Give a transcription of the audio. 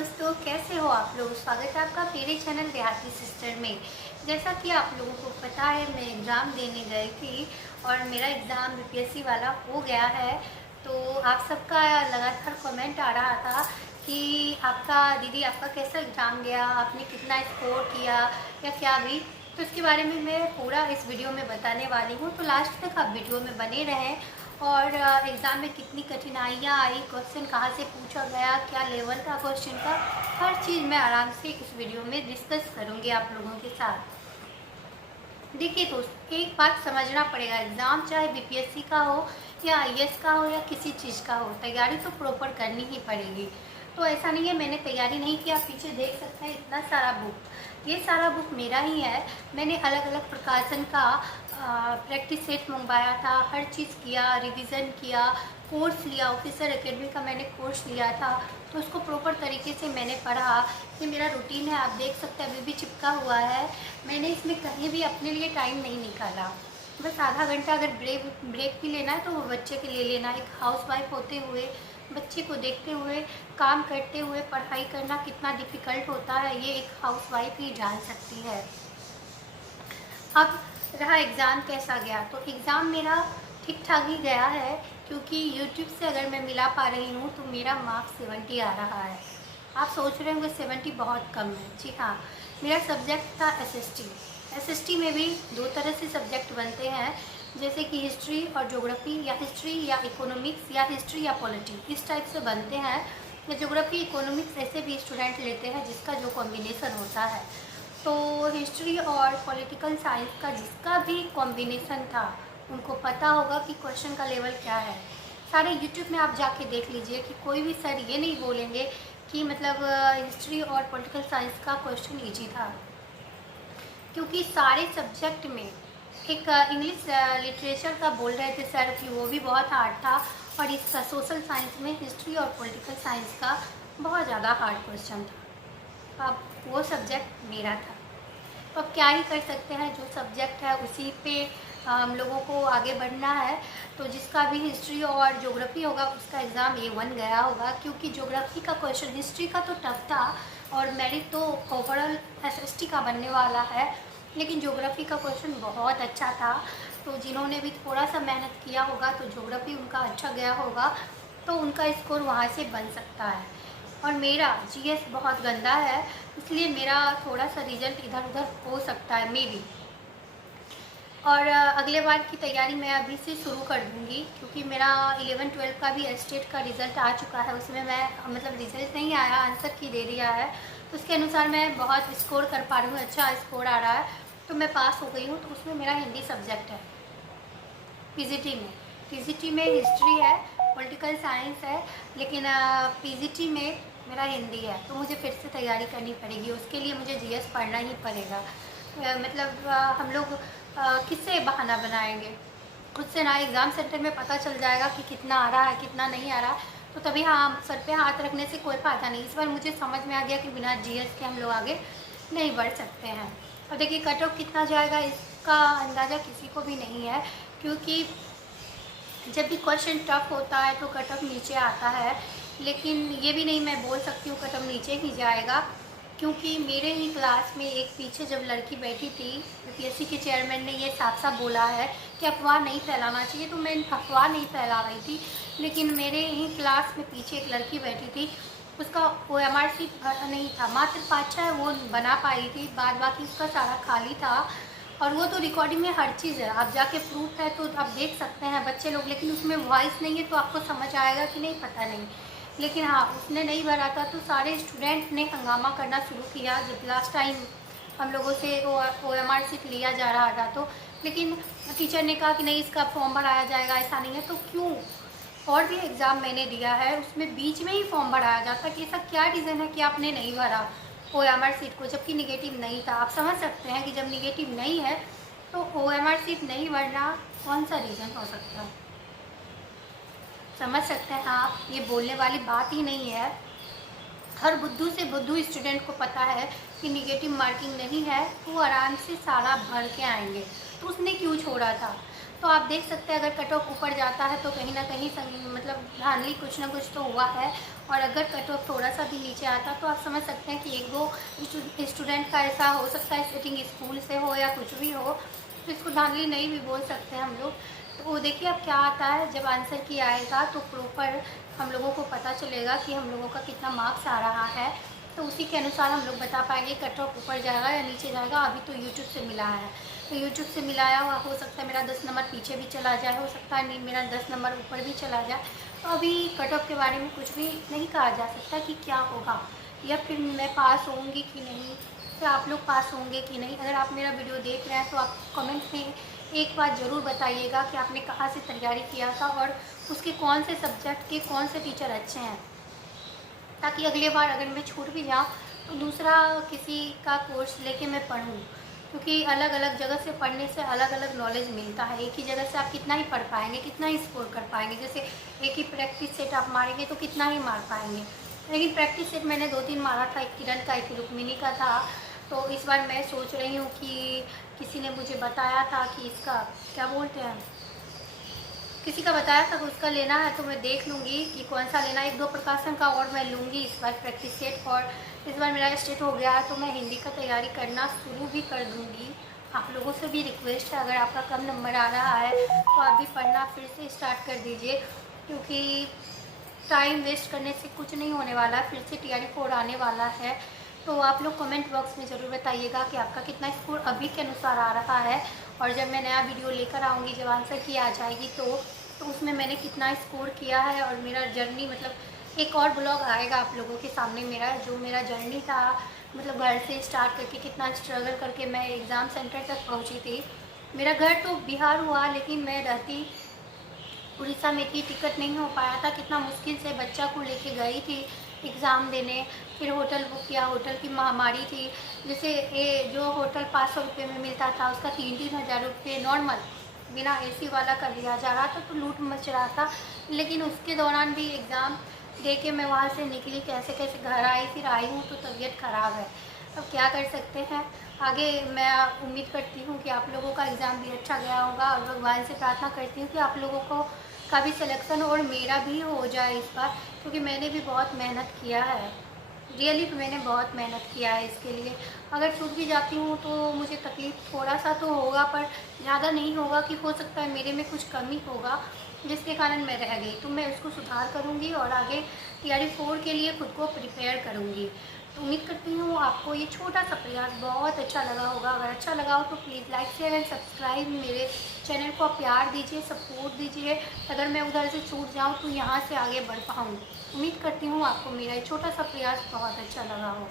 दोस्तों, कैसे हो आप लोग। स्वागत है आपका मेरे चैनल देहाती सिस्टर में। जैसा कि आप लोगों को पता है, मैं एग्ज़ाम देने गई थी और मेरा एग्ज़ाम बीपीएससी वाला हो गया है। तो आप सबका लगातार कमेंट आ रहा था कि आपका दीदी आपका कैसा एग्ज़ाम गया, आपने कितना स्कोर किया या क्या भी। तो इसके बारे में मैं पूरा इस वीडियो में बताने वाली हूँ, तो लास्ट तक आप वीडियो में बने रहें। और एग्ज़ाम में कितनी कठिनाइयाँ आई, क्वेश्चन कहाँ से पूछा गया, क्या लेवल था क्वेश्चन का, हर चीज़ मैं आराम से इस वीडियो में डिस्कस करूँगी आप लोगों के साथ। देखिए दोस्त, एक बात समझना पड़ेगा, एग्ज़ाम चाहे बीपीएससी का हो या आईएएस का हो या किसी चीज़ का हो, तैयारी तो प्रॉपर करनी ही पड़ेगी। तो ऐसा नहीं है मैंने तैयारी नहीं की, आप पीछे देख सकते हैं इतना सारा बुक, ये सारा बुक मेरा ही है। मैंने अलग अलग प्रकाशन का प्रैक्टिस सेट मंगवाया था, हर चीज़ किया, रिवीजन किया, कोर्स लिया, ऑफिसर एकेडमी का मैंने कोर्स लिया था। तो उसको प्रॉपर तरीके से मैंने पढ़ा। ये मेरा रूटीन है, आप देख सकते हैं अभी भी चिपका हुआ है। मैंने इसमें कहीं भी अपने लिए टाइम नहीं निकाला। बस आधा घंटा अगर ब्रेक भी लेना है तो वो बच्चे के लिए लेना। एक हाउसवाइफ होते हुए, बच्चे को देखते हुए, काम करते हुए पढ़ाई करना कितना डिफ़िकल्ट होता है, ये एक हाउसवाइफ ही जान सकती है। अब रहा एग्ज़ाम कैसा गया, तो एग्ज़ाम मेरा ठीक ठाक ही गया है, क्योंकि यूट्यूब से अगर मैं मिला पा रही हूँ तो मेरा मार्क्स 70 आ रहा है। आप सोच रहे होंगे 70 बहुत कम है। जी हाँ, मेरा सब्जेक्ट था एसएसटी। एसएसटी में भी दो तरह से सब्जेक्ट बनते हैं, जैसे कि हिस्ट्री और ज्योग्राफी, या हिस्ट्री या इकोनॉमिक्स, या हिस्ट्री या पॉलिटी, इस टाइप से बनते हैं। या ज्योग्राफी इकोनॉमिक्स ऐसे भी स्टूडेंट लेते हैं जिसका जो कॉम्बिनेशन होता है। तो हिस्ट्री और पॉलिटिकल साइंस का जिसका भी कॉम्बिनेशन था, उनको पता होगा कि क्वेश्चन का लेवल क्या है। सारे यूट्यूब में आप जाके देख लीजिए कि कोई भी सर ये नहीं बोलेंगे कि मतलब हिस्ट्री और पॉलिटिकल साइंस का क्वेश्चन ईजी था, क्योंकि सारे सब्जेक्ट में एक इंग्लिश लिटरेचर का बोल रहे थे सर कि वो भी बहुत हार्ड था, और इस सोशल साइंस में हिस्ट्री और पॉलिटिकल साइंस का बहुत ज़्यादा हार्ड क्वेश्चन था। अब वो सब्जेक्ट मेरा था, तो अब क्या ही कर सकते हैं, जो सब्जेक्ट है उसी पे हम लोगों को आगे बढ़ना है। तो जिसका भी हिस्ट्री और ज्योग्राफी होगा उसका एग्ज़ाम A1 गया होगा, क्योंकि ज्योग्राफी का क्वेश्चन, हिस्ट्री का तो टफ था और मेरिट तो ओवरऑल एसएसटी का बनने वाला है, लेकिन ज्योग्राफी का क्वेश्चन बहुत अच्छा था। तो जिन्होंने भी थोड़ा सा मेहनत किया होगा तो ज्योग्राफी उनका अच्छा गया होगा, तो उनका स्कोर वहाँ से बन सकता है। और मेरा जीएस बहुत गंदा है, इसलिए मेरा थोड़ा सा रिजल्ट इधर उधर हो सकता है मे बी। और अगले बार की तैयारी मैं अभी से शुरू कर दूँगी, क्योंकि मेरा 11-12 का भी स्टेट का रिज़ल्ट आ चुका है। उसमें मैं मतलब रिज़ल्ट नहीं आया, आंसर की दे दिया है, तो उसके अनुसार मैं बहुत स्कोर कर पा रही हूँ, अच्छा स्कोर आ रहा है, तो मैं पास हो गई हूँ। तो उसमें मेरा हिंदी सब्जेक्ट है पीजीटी में। पीजीटी में हिस्ट्री है, पॉलिटिकल साइंस है, लेकिन पीजीटी में मेरा हिंदी है, तो मुझे फिर से तैयारी करनी पड़ेगी। उसके लिए मुझे जीएस पढ़ना ही पड़ेगा। मतलब हम लोग किससे बहाना बनाएंगे, खुद से ना। एग्ज़ाम सेंटर में पता चल जाएगा कि कितना आ रहा है कितना नहीं आ रहा, तो तभी हाँ, सर पे हाथ रखने से कोई फ़ायदा नहीं। इस बार मुझे समझ में आ गया कि बिना जीएस के हम लोग आगे नहीं बढ़ सकते हैं। और देखिए कट ऑफ कितना जाएगा इसका अंदाज़ा किसी को भी नहीं है, क्योंकि जब भी क्वेश्चन टफ होता है तो कट ऑफ नीचे आता है। लेकिन ये भी नहीं मैं बोल सकती हूँ कट ऑफ नीचे ही जाएगा, क्योंकि मेरे ही क्लास में एक पीछे जब लड़की बैठी थी, यूपीएससी के चेयरमैन ने ये साफ साफ बोला है कि अफवाह नहीं फैलाना चाहिए, तो मैं अफवाह नहीं फैला रही थी। लेकिन मेरे ही क्लास में पीछे एक लड़की बैठी थी, उसका OMR शीट नहीं था, मात्र 5-6 वो बना पाई थी, बाद बाकी उसका सारा खाली था। और वो तो रिकॉर्डिंग में हर चीज़ है, आप जाके प्रूफ है तो आप देख सकते हैं बच्चे लोग, लेकिन उसमें वॉइस नहीं है, तो आपको समझ आएगा कि नहीं, पता नहीं। लेकिन हाँ, उसने नहीं भरा था, तो सारे स्टूडेंट ने हंगामा करना शुरू किया जब लास्ट टाइम हम लोगों से OMR शीट लिया जा रहा था। तो लेकिन टीचर ने कहा कि नहीं, इसका फॉर्म भराया जाएगा, ऐसा नहीं है। तो क्यों, और भी एग्ज़ाम मैंने दिया है उसमें बीच में ही फॉर्म भराया जाता, कि ऐसा क्या रीज़न है कि आपने नहीं भरा OMR शीट को, जबकि निगेटिव नहीं था। आप समझ सकते हैं कि जब निगेटिव नहीं है तो OMR शीट नहीं भरना कौन सा रीज़न हो सकता है। समझ सकते हैं आप, ये बोलने वाली बात ही नहीं है। हर बुद्धू से बुद्धू स्टूडेंट को पता है कि निगेटिव मार्किंग नहीं है, तो वो आराम से सारा भर के आएंगे। तो उसने क्यों छोड़ा था, तो आप देख सकते हैं अगर कट ऑफ ऊपर जाता है तो कहीं ना कहीं मतलब धांधली कुछ ना कुछ तो हुआ है। और अगर कट ऑफ थोड़ा सा भी नीचे आता तो आप समझ सकते हैं कि एक दो स्टूडेंट का ऐसा हो सकता है, सेटिंग स्कूल से हो या कुछ भी हो, तो इसको धांधली नहीं भी बोल सकते हैं हम लोग। तो वो देखिए अब क्या आता है, जब आंसर की आएगा तो प्रॉपर हम लोगों को पता चलेगा कि हम लोगों का कितना मार्क्स आ रहा है। तो उसी के अनुसार हम लोग बता पाएंगे कट ऑफ ऊपर जाएगा या नीचे जाएगा। अभी तो यूट्यूब से मिला है, तो यूट्यूब से मिलाया हुआ हो सकता है मेरा 10 नंबर पीछे भी चला जाए, हो सकता है नहीं मेरा 10 नंबर ऊपर भी चला जाए। तो अभी कट ऑफ के बारे में कुछ भी नहीं कहा जा सकता कि क्या होगा, या फिर मैं पास होंगी कि नहीं, फिर आप लोग पास होंगे कि नहीं। अगर आप मेरा वीडियो देख रहे हैं तो आप कमेंट में एक बात ज़रूर बताइएगा कि आपने कहाँ से तैयारी किया था और उसके कौन से सब्जेक्ट के कौन से टीचर अच्छे हैं, ताकि अगली बार अगर मैं छूट भी जाऊँ तो दूसरा किसी का कोर्स लेके मैं पढूँ। क्योंकि अलग अलग जगह से पढ़ने से अलग अलग नॉलेज मिलता है। एक ही जगह से आप कितना ही पढ़ पाएंगे, कितना ही स्कोर कर पाएंगे। जैसे एक ही प्रैक्टिस सेट आप मारेंगे तो कितना ही मार पाएंगे, लेकिन प्रैक्टिस सेट मैंने 2-3 मारा था, एक किरण का एक रुक्मिनी का था। तो इस बार मैं सोच रही हूँ कि किसी ने मुझे बताया था कि इसका क्या बोलते हैं, किसी का बताया था कि उसका लेना है, तो मैं देख लूँगी कि कौन सा लेना है। 1-2 प्रकाशन का और मैं लूँगी इस बार प्रैक्टिस सेट। और इस बार मेरा स्टेट हो गया है तो मैं हिंदी का तैयारी करना शुरू भी कर दूँगी। आप लोगों से भी रिक्वेस्ट है, अगर आपका कम नंबर आ रहा है तो आप भी पढ़ना फिर से स्टार्ट कर दीजिए, क्योंकि टाइम वेस्ट करने से कुछ नहीं होने वाला। फिर से TRE4 आने वाला है। तो आप लोग कमेंट बॉक्स में ज़रूर बताइएगा कि आपका कितना स्कोर अभी के अनुसार आ रहा है। और जब मैं नया वीडियो लेकर आऊँगी, जब आंसर की आ जाएगी तो उसमें मैंने कितना स्कोर किया है और मेरा जर्नी, मतलब एक और ब्लॉग आएगा आप लोगों के सामने मेरा, जो मेरा जर्नी था, मतलब घर से स्टार्ट करके कितना स्ट्रगल करके मैं एग्ज़ाम सेंटर तक पहुँची थी। मेरा घर तो बिहार हुआ, लेकिन मैं रहती उड़ीसा में थी, टिकट नहीं हो पाया था। कितना मुश्किल से बच्चा को लेके गई थी एग्ज़ाम देने। फिर होटल बुक किया, होटल की महामारी थी। जैसे ये जो होटल 500 रुपये में मिलता था, उसका 3-3 हज़ार रुपये नॉर्मल बिना AC वाला कर लिया जा रहा था, तो लूट मच रहा था। लेकिन उसके दौरान भी एग्ज़ाम दे के मैं वहाँ से निकली, कैसे कैसे घर आई, फिर आई हूँ तो तबीयत ख़राब है। अब क्या कर सकते हैं। आगे मैं उम्मीद करती हूँ कि आप लोगों का एग्ज़ाम भी अच्छा गया होगा, और भगवान से प्रार्थना करती हूँ कि आप लोगों को का भी सिलेक्शन और मेरा भी हो जाए इस बार, क्योंकि मैंने भी बहुत मेहनत किया है। रियली मैंने बहुत मेहनत किया है इसके लिए। अगर छूट भी जाती हूँ तो मुझे तकलीफ़ थोड़ा सा तो होगा, पर ज़्यादा नहीं होगा कि हो सकता है मेरे में कुछ कमी होगा जिसके कारण मैं रह गई। तो मैं उसको सुधार करूँगी और आगे TRE4 के लिए खुद को प्रिपेयर करूँगी। तो उम्मीद करती हूँ आपको ये छोटा सा प्रयास बहुत अच्छा लगा होगा। अगर अच्छा लगा हो तो please like share and subscribe, मेरे चैनल को प्यार दीजिए, सपोर्ट दीजिए। अगर मैं उधर से छूट जाऊँ तो यहाँ से आगे बढ़ पाऊँ। उम्मीद करती हूँ आपको मेरा ये छोटा सा प्रयास बहुत अच्छा लगा हो।